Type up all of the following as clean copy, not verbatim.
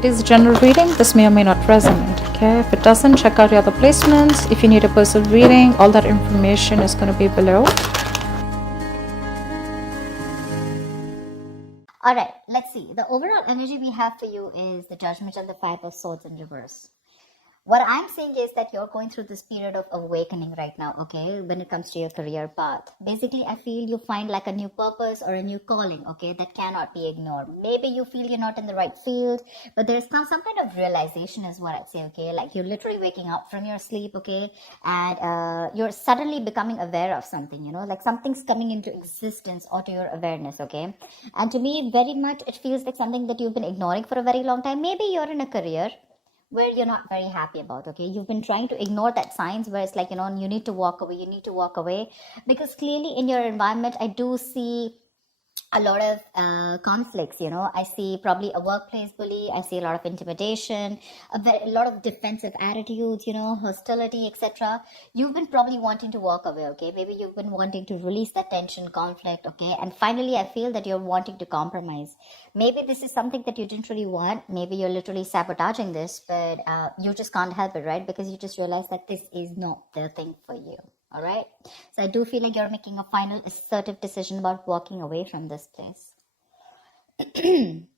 It is a general reading. This may or may not resonate. Okay, if it doesn't, check out your other placements. If you need a personal reading, all that information is going to be below. Alright, let's see. The overall energy we have for you is the Judgment and the Five of Swords in reverse. What I'm saying is that you're going through this period of awakening right now, okay, when it comes to your career path. Basically, I feel you find like a new purpose or a new calling, okay, that cannot be ignored. Maybe you feel you're not in the right field, but there's some kind of realization is what I'd say, okay, like you're literally waking up from your sleep, okay, and you're suddenly becoming aware of something, you know, like something's coming into existence or to your awareness, okay. And to me, very much, it feels like something that you've been ignoring for a very long time. Maybe you're in a career where you're not very happy about, okay, you've been trying to ignore that signs where it's like, you know, you need to walk away, because clearly in your environment I do see a lot of conflicts, you know. I see probably a workplace bully, I see a lot of intimidation, a lot of defensive attitudes, you know, hostility, etc. You've been probably wanting to walk away, okay, maybe you've been wanting to release that tension, conflict, okay, and finally I feel that you're wanting to compromise. Maybe this is something that you didn't really want, maybe you're literally sabotaging this, but you just can't help it, right, because you just realize that this is not the thing for you. All right, so I do feel like you're making a final assertive decision about walking away from this place. In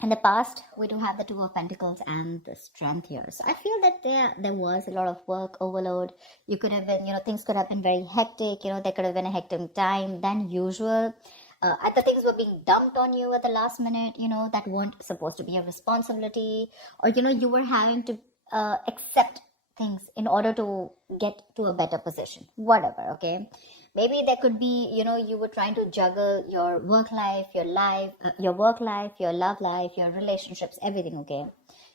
the past, we do have the Two of Pentacles and the Strength here. So I feel that there was a lot of work overload. You could have been, you know, things could have been very hectic. You know, there could have been a hectic time than usual. Other things were being dumped on you at the last minute, you know, that weren't supposed to be a responsibility. Or, you know, you were having to accept things in order to get to a better position, whatever, okay. Maybe there could be, you know, you were trying to juggle your work life, your work life, your love life, your relationships, everything, okay.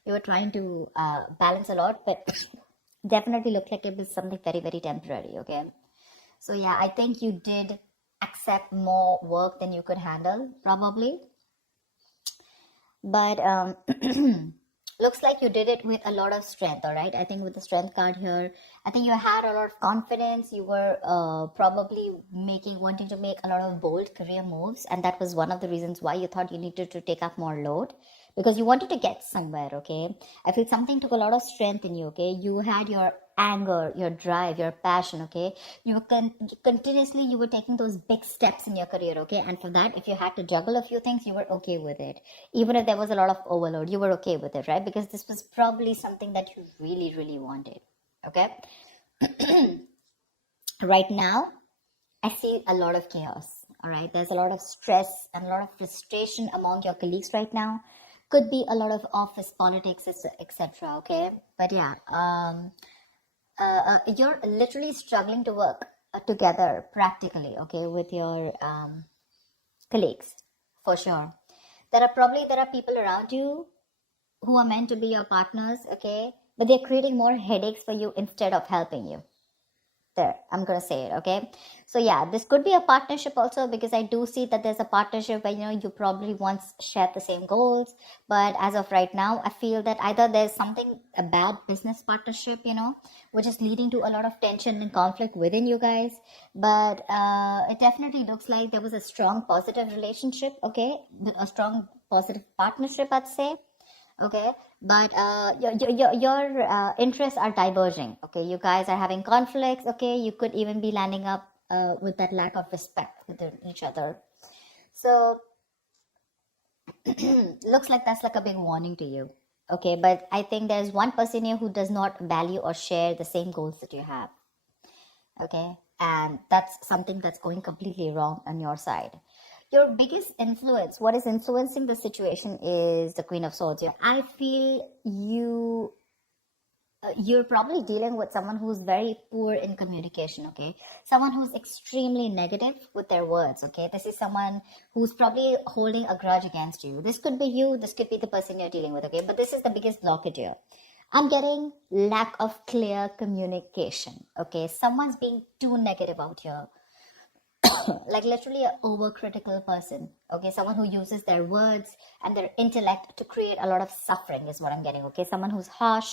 You were trying to balance a lot, but definitely looked like it was something very, very temporary, okay. So yeah, I think you did accept more work than you could handle, probably, but looks like you did it with a lot of strength. All right, I think with the Strength card here, I think you had a lot of confidence. You were probably wanting to make a lot of bold career moves, and that was one of the reasons why you thought you needed to take up more load, because you wanted to get somewhere, okay. I feel something took a lot of strength in you, okay. You had your anger, your drive, your passion, okay. You were continuously you were taking those big steps in your career, okay, and for that, if you had to juggle a few things, you were okay with it. Even if there was a lot of overload, you were okay with it, right, because this was probably something that you really, really wanted, okay. Right now, I see a lot of chaos, all right. There's a lot of stress and a lot of frustration among your colleagues right now. Could be a lot of office politics, etc. Okay, but yeah, you're literally struggling to work together practically, okay, with your colleagues, for sure. There are people around you who are meant to be your partners, okay, but they're creating more headaches for you instead of helping you. There, I'm gonna say it, okay. So yeah, this could be a partnership also, because I do see that there's a partnership where, you know, you probably once shared the same goals, but as of right now, I feel that either there's a bad business partnership, you know, which is leading to a lot of tension and conflict within you guys, but it definitely looks like there was a strong positive relationship, okay, a strong positive partnership, I'd say. Okay, but your interests are diverging, okay. You guys are having conflicts, okay. You could even be landing up with that lack of respect within each other. So looks like that's like a big warning to you, okay. But I think there's one person here who does not value or share the same goals that you have, okay, and that's something that's going completely wrong on your side. Your biggest influence, what is influencing the situation, is the Queen of Swords here. I feel you're probably dealing with someone who's very poor in communication, okay, someone who's extremely negative with their words, okay. This is someone who's probably holding a grudge against you. This could be you, this could be the person you're dealing with, okay, but this is the biggest blockage here. I'm getting lack of clear communication, okay. Someone's being too negative out here. Like literally an overcritical person, okay. Someone who uses their words and their intellect to create a lot of suffering is what I'm getting, okay. Someone who's harsh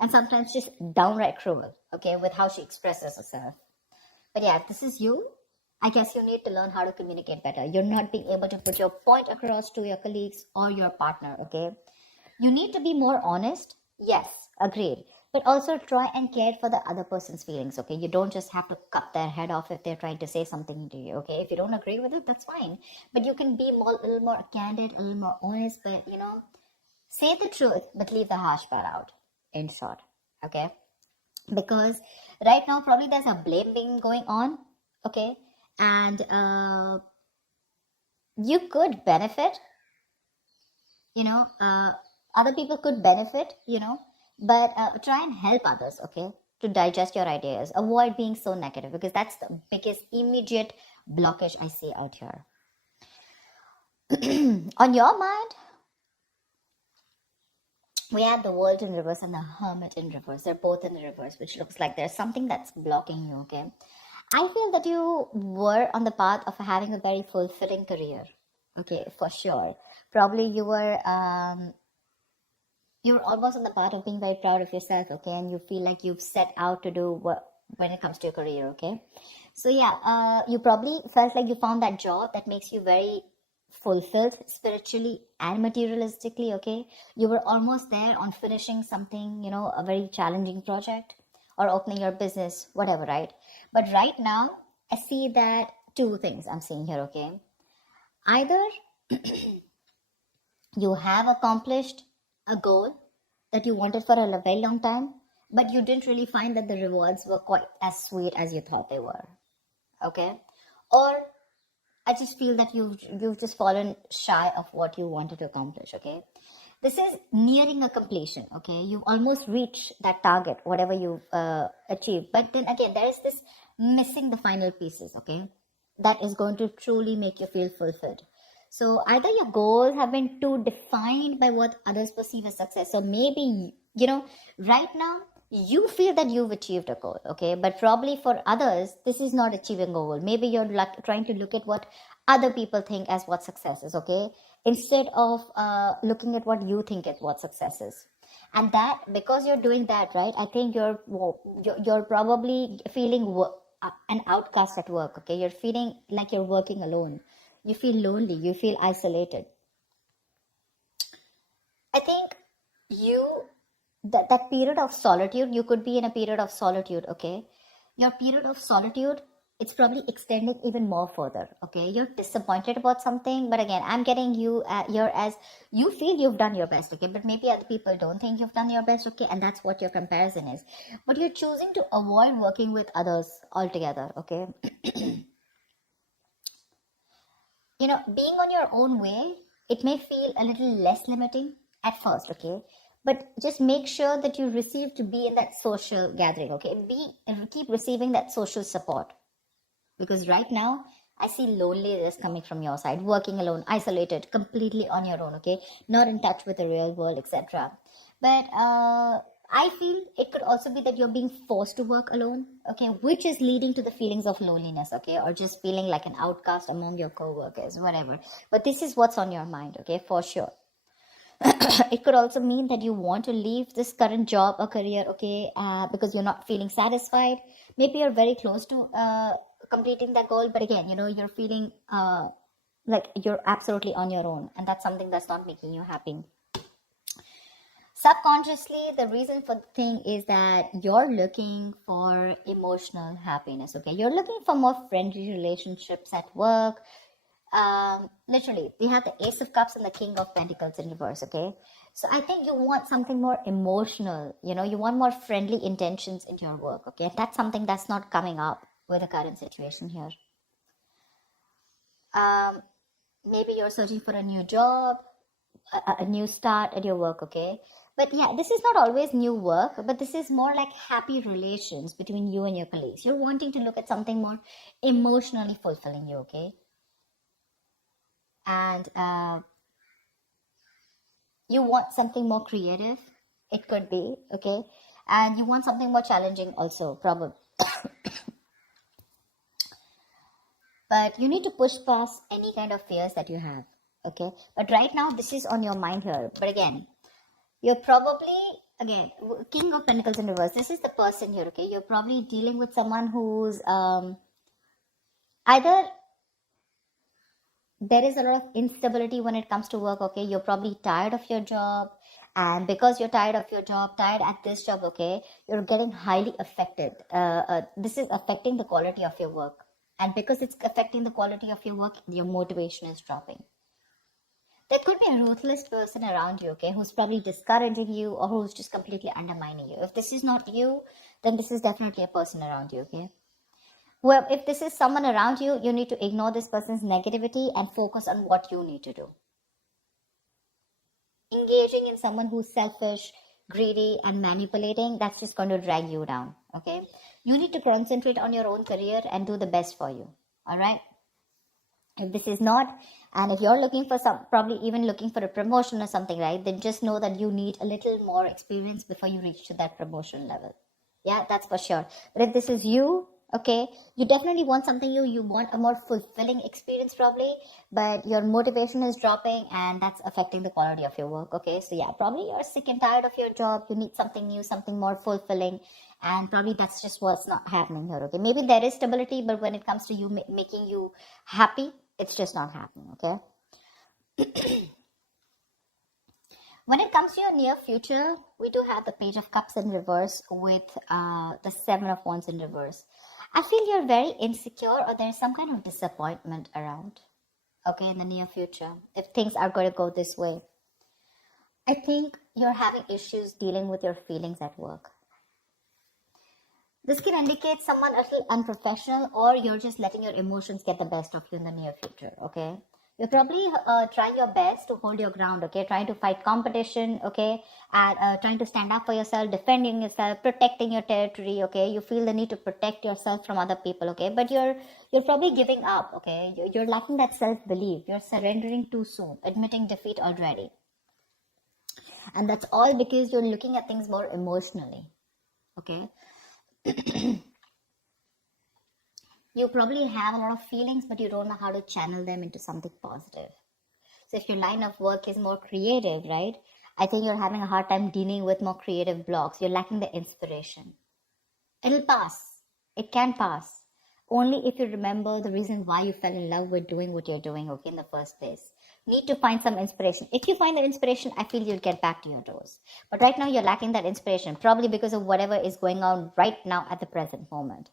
and sometimes just downright cruel, okay, with how she expresses herself. But yeah, if this is you, I guess you need to learn how to communicate better. You're not being able to put your point across to your colleagues or your partner, okay. You need to be more honest. Yes, agreed. But also try and care for the other person's feelings, okay? You don't just have to cut their head off if they're trying to say something to you, okay? If you don't agree with it, that's fine. But you can be more, a little more candid, a little more honest, but, say the truth, but leave the harsh part out, in short, okay? Because right now, probably there's a blame game going on, okay? And you could benefit, other people could benefit, but try and help others, okay, to digest your ideas. Avoid being so negative, because that's the biggest immediate blockage I see out here. On your mind, we have the World in reverse and the Hermit in reverse. They're both in the reverse, which looks like there's something that's blocking you, okay? I feel that you were on the path of having a very fulfilling career, okay, for sure. Probably you were you're almost on the part of being very proud of yourself, okay, and you feel like you've set out to do what when it comes to your career, okay. So yeah, you probably felt like you found that job that makes you very fulfilled spiritually and materialistically, okay. You were almost there on finishing something, a very challenging project or opening your business, whatever, right? But right now I see that two things I'm seeing here, okay. Either you have accomplished a goal that you wanted for a very long time, but you didn't really find that the rewards were quite as sweet as you thought they were, okay? Or I just feel that you've just fallen shy of what you wanted to accomplish, okay? This is nearing a completion, okay? You've almost reached that target, whatever you've achieved. But then again, there is this missing the final pieces, okay? That is going to truly make you feel fulfilled. So either your goals have been too defined by what others perceive as success. So maybe, right now you feel that you've achieved a goal, okay? But probably for others, this is not achieving a goal. Maybe you're trying to look at what other people think as what success is, okay? Instead of looking at what you think is what success is. And that, because you're doing that, right? I think you're probably feeling an outcast at work, okay? You're feeling like you're working alone. You feel lonely, you feel isolated. I think that period of solitude, you could be in a period of solitude, okay? Your period of solitude, it's probably extending even more further, okay? You're disappointed about something, but again, I'm getting you here as you feel you've done your best, okay? But maybe other people don't think you've done your best, okay? And that's what your comparison is. But you're choosing to avoid working with others altogether, okay? Being on your own way, it may feel a little less limiting at first, okay? But just make sure that you receive to be in that social gathering, okay? Keep receiving that social support. Because right now, I see loneliness coming from your side, working alone, isolated, completely on your own, okay? Not in touch with the real world, etc. But I feel it could also be that you're being forced to work alone, okay, which is leading to the feelings of loneliness, okay, or just feeling like an outcast among your co-workers, whatever. But this is what's on your mind, okay, for sure. It could also mean that you want to leave this current job or career, okay, because you're not feeling satisfied. Maybe you're very close to completing that goal, but again, you're feeling like you're absolutely on your own, and that's something that's not making you happy. Subconsciously, the reason for the thing is that you're looking for emotional happiness, okay? You're looking for more friendly relationships at work. Literally, we have the Ace of Cups and the King of Pentacles in reverse, okay? So I think you want something more emotional, you want more friendly intentions in your work, okay? And that's something that's not coming up with the current situation here. Maybe you're searching for a new job, a new start at your work, okay? But yeah, this is not always new work, but this is more like happy relations between you and your colleagues. You're wanting to look at something more emotionally fulfilling you, okay? And you want something more creative, it could be, okay? And you want something more challenging also, probably. But you need to push past any kind of fears that you have, okay? But right now, this is on your mind here. But again, you're probably, again, King of Pentacles in reverse. This is the person here, okay? You're probably dealing with someone who's either there is a lot of instability when it comes to work, okay? You're probably tired of your job, And because you're tired of your job, tired at this job, okay, you're getting highly affected. This is affecting the quality of your work. And because it's affecting the quality of your work, your motivation is dropping. There could be a ruthless person around you, okay, who's probably discouraging you or who's just completely undermining you. If this is not you, then this is definitely a person around you, okay? Well, if this is someone around you, you need to ignore this person's negativity and focus on what you need to do. Engaging in someone who's selfish, greedy, and manipulating, that's just going to drag you down, okay? You need to concentrate on your own career and do the best for you, all right? If this is not, and if you're looking for probably even looking for a promotion or something, right, then just know that you need a little more experience before you reach to that promotion level. Yeah, that's for sure. But if this is you, okay, you definitely want something you want a more fulfilling experience probably, but your motivation is dropping and that's affecting the quality of your work, okay? So yeah, probably you're sick and tired of your job. You need something new, something more fulfilling, and probably that's just what's not happening here, okay? Maybe there is stability, but when it comes to you making you happy, it's just not happening, okay? When it comes to your near future, we do have the Page of Cups in reverse with the Seven of Wands in reverse. I feel you're very insecure or there's some kind of disappointment around, okay, in the near future, if things are going to go this way. I think you're having issues dealing with your feelings at work. This can indicate someone a little unprofessional, or you're just letting your emotions get the best of you in the near future, okay? You're probably trying your best to hold your ground, okay? Trying to fight competition, okay? And trying to stand up for yourself, defending yourself, protecting your territory, okay? You feel the need to protect yourself from other people, okay? But you're probably giving up, okay? You're lacking that self-belief. You're surrendering too soon, admitting defeat already. And that's all because you're looking at things more emotionally, okay? You probably have a lot of feelings, but you don't know how to channel them into something positive. So if your line of work is more creative, right, I think you're having a hard time dealing with more creative blocks. You're lacking the inspiration. It'll pass. It can pass. Only if you remember the reason why you fell in love with doing what you're doing, okay, in the first place. Need to find some inspiration. If you find that inspiration, I feel you'll get back to your doors. But right now, you're lacking that inspiration, probably because of whatever is going on right now at the present moment.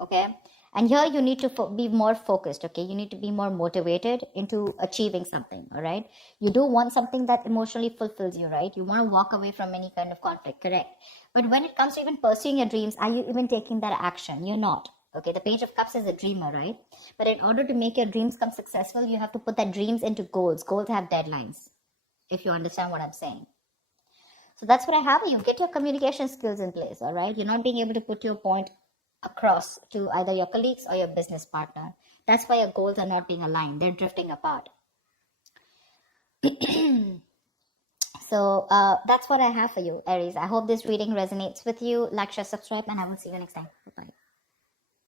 Okay? And here you need to be more focused, okay? You need to be more motivated into achieving something, all right? You do want something that emotionally fulfills you, right? You want to walk away from any kind of conflict, correct? But when it comes to even pursuing your dreams, are you even taking that action? You're not, okay? The Page of Cups is a dreamer, right? But in order to make your dreams come successful, you have to put that dreams into goals. Goals have deadlines, if you understand what I'm saying. So that's what I have. You get your communication skills in place, all right? You're not being able to put your point across to either your colleagues or your business partner. That's why your goals are not being aligned. They're drifting apart. So that's what I have for you, Aries. I hope this reading resonates with you. Like, share, subscribe, and I will see you next time.